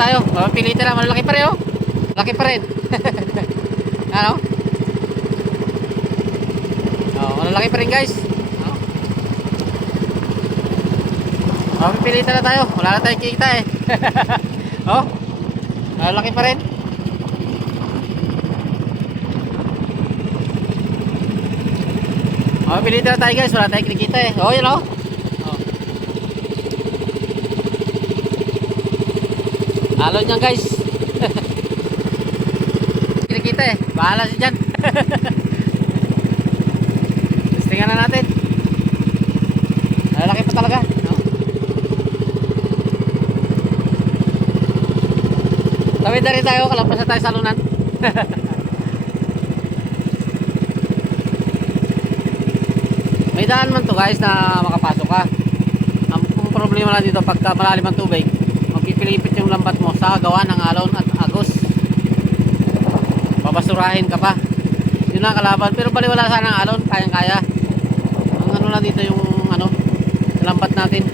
tayo. Mapipilitan na. Malaki pa rin oh. Laki pa rin. Ano? Oh, malalaki pa rin guys. Oh. Mapipilitan na tayo. Wala na tayong kita eh. Oh. Malalaki pa rin. Mapipilitan na tayo guys. Wala tayong kinikita eh. Oh, yun oh. Alon niyan guys. Kinikita eh. Bahala siya dyan. Testingan na natin. Lalaki pa talaga no? Tawid na rin tayo. Kalampas na tayo sa lunan. May daan man to guys na makapasok ka. Ang problema lang dito pagka malalim ang tubig, magpipilipit yung lambat mo sa gawa ng alon at agos. Babasurahin ka pa. Yun ang kalaban. Pero baliwala sana ang alon. Kayang kaya. Ang ano lang dito yung ano, lambat natin.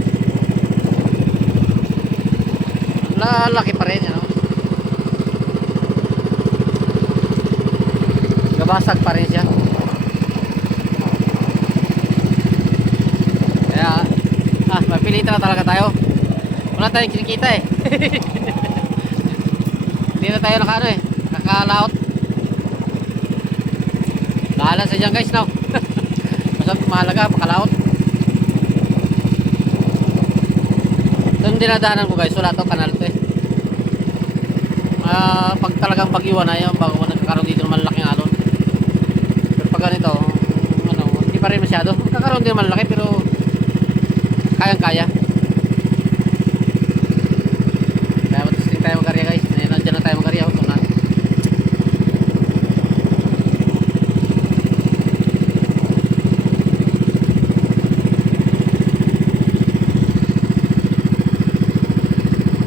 Lalaki pa rin. Ano? Gabasag pa rin siya. Kaya mapilitan na talaga tayo. Wala tayong kinikita eh. Hindi na tayo nakano eh. Nakalaot. Bahala sa dyan guys no. Basta mahalaga pakalaot. Ito yung dinadaanan ko guys. Wala to kanal to eh. Pag talagang bagyuan na yun, bago nagkakaroon dito naman laking alon. Pero pag ganito ano, hindi pa rin masyado. Nagkakaroon din naman laki pero kayang kaya. Kaya matusting tayo magkarya guys. Nandiyan na tayo magkarya. Tunan.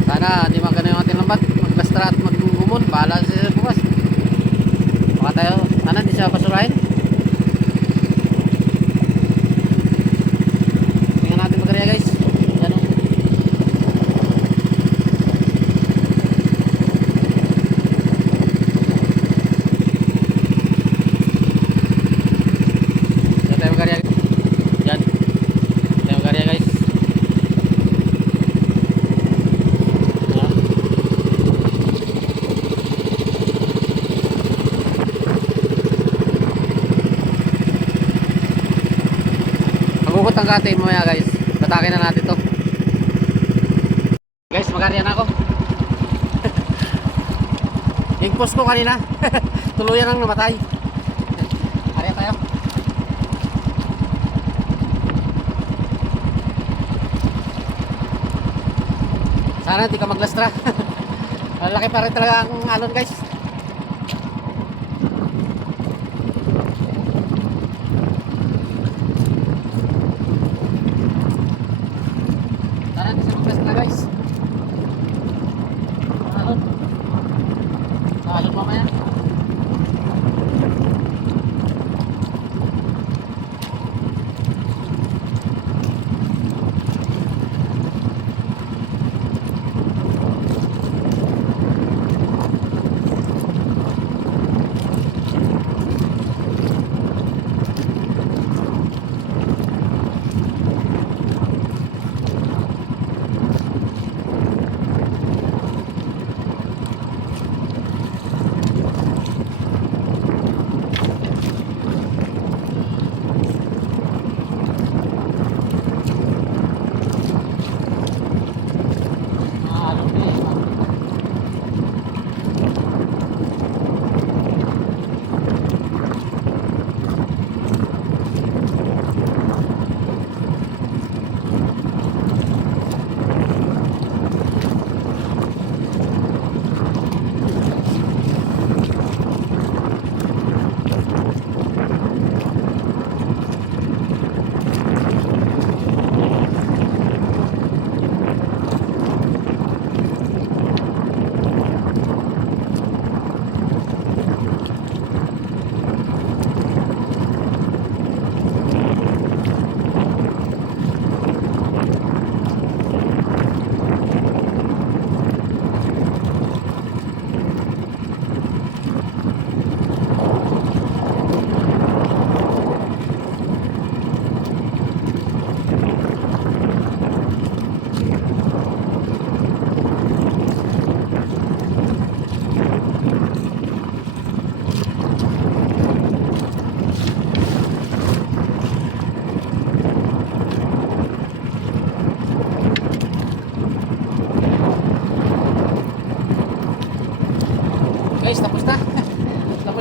Sana di magano yung ating lambat. Maglastra at maggumon. Bahala sa bukas. Baka tayo. Sana di siya basurahin. Tingnan natin magkarya guys. Yan o. Yan tayo magkarya. Yan. Tayo magkarya guys. Magukot ang kate mamaya guys. Batakin na natin to. Guys, magarya na ako. Yung post ko kanina. Tuluyan ang namatay. Arya tayo. Sana hindi ka maglastra. Malaki pa rin talaga ang alon guys. Sana hindi siya maglastra guys. Alon. Alon mamaya.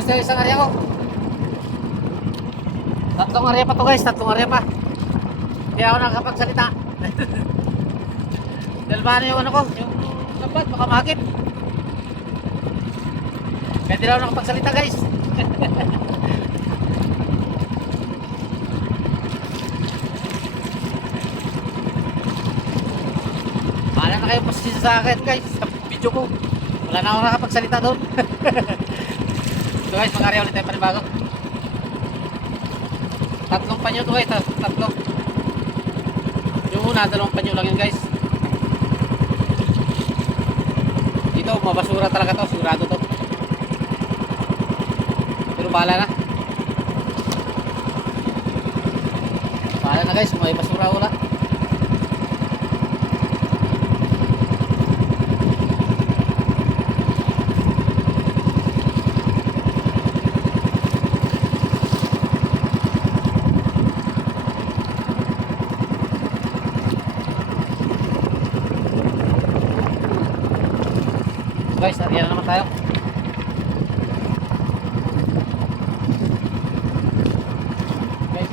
sa isang area ko. Tatlong area pa to guys, tatlong area pa. Hindi ako nakakapagsalita. Dahil ba yung ano ko, yung lambat, baka makit. Kaya di ako nakapagsalita guys. Wala na kayong pasisisa sa akin guys, sa video ko. Wala na ako nakapagsalita doon. So guys, mag-area ulit tayo panibago. Tatlong panyo to guys, tatlo. Yung una, dalawang panyo lang yun guys. Dito, mabasura talaga to, sigurado to. Pero bahala na. Bahala na guys, may basura wala. Guys, ariyan na naman tayo. Guys.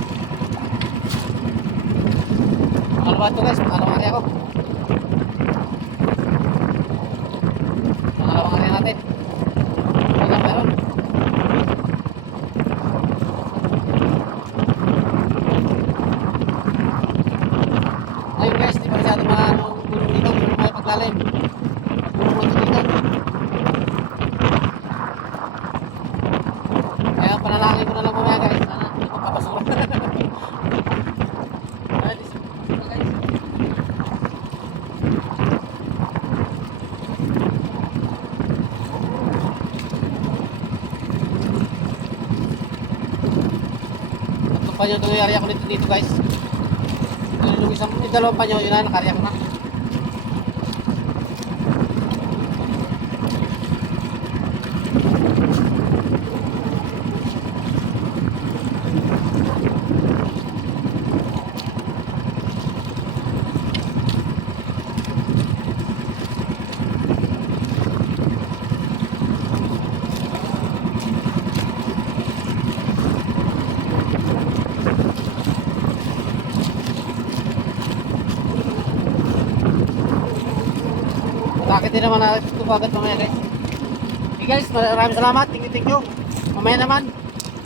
Ano ba ito guys? Pangalawang area ko. Pangalawang area natin. Ito lang meron. Ayun guys, di pa masyado mga gulong dito. Hindi may paglalim. Gulong dito. Kaya panalangin ko na lang muna guys. Sana hindi magpapasura. Ay, disipin ko guys. Tatlo pa nyo ito yung area ko dito guys. Yung dalawang pa nyo, yun na nakarya ko na. Bakit din naman na ito agad mamaya guys. Okay guys, maraming salamat. Thank you. Mamaya naman,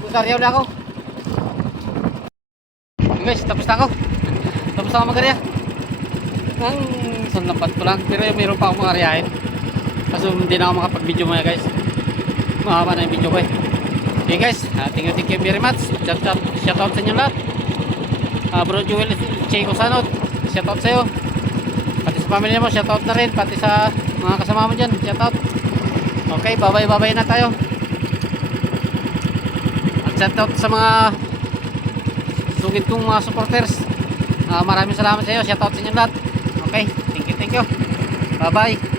mag-aryaw na ako. Okay guys, tapos na ako. Tapos na ako mag-arya. Ang sanlampat ko lang. Pero mayroon pa akong mag-aryahin. Kasi hindi na ako makapag-video mamaya guys. Mahaba na yung video ko eh. Okay guys, thank you very much. Shout out sa inyo lahat. Bro Joel Che Cosanot, shout out sa'yo. Pati sa pamilya mo, shout out na rin. Pati sa mga kasama mo dyan, shout out. Okay, babay na tayo. At shout out sa mga sugid kong mga supporters. Maraming salamat sa iyo. Shout out sa inyo lahat. Okay, thank you. Bye bye.